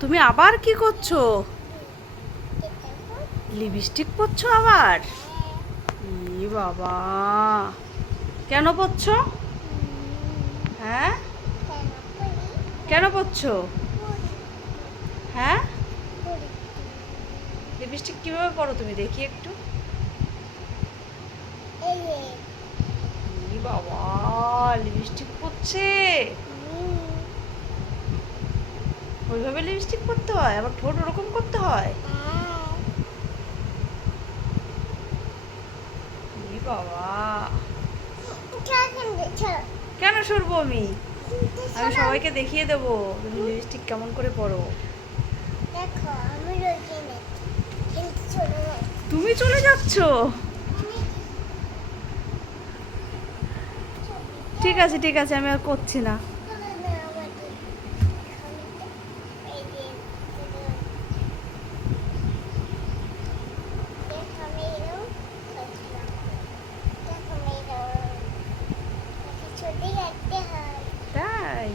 তুমি আবার কি করছো? লিপস্টিক পরছো আবার? ই বাবা, কেন পরছো? হ্যাঁ, কেন পরছো? হ্যাঁ, লিপস্টিক কিভাবে পরো তুমি দেখি একটু। ই বাবা, লিপস্টিক পরছে। ওইভাবে লিপস্টিক পরতে হয়, আবার ঠোঁট ওরকম করতে হয়? ই বাবা, কেন সরবো আমি? আমি সবাইকে দেখিয়ে দেবো তুমি লিপস্টিক কেমন করে পরো। দেখো আমি রয়েছি কিন্তু চলে যাই। তুমি চলে যাচ্ছো? ঠিক আছে ঠিক আছে, আমি আর করছি না। তাই?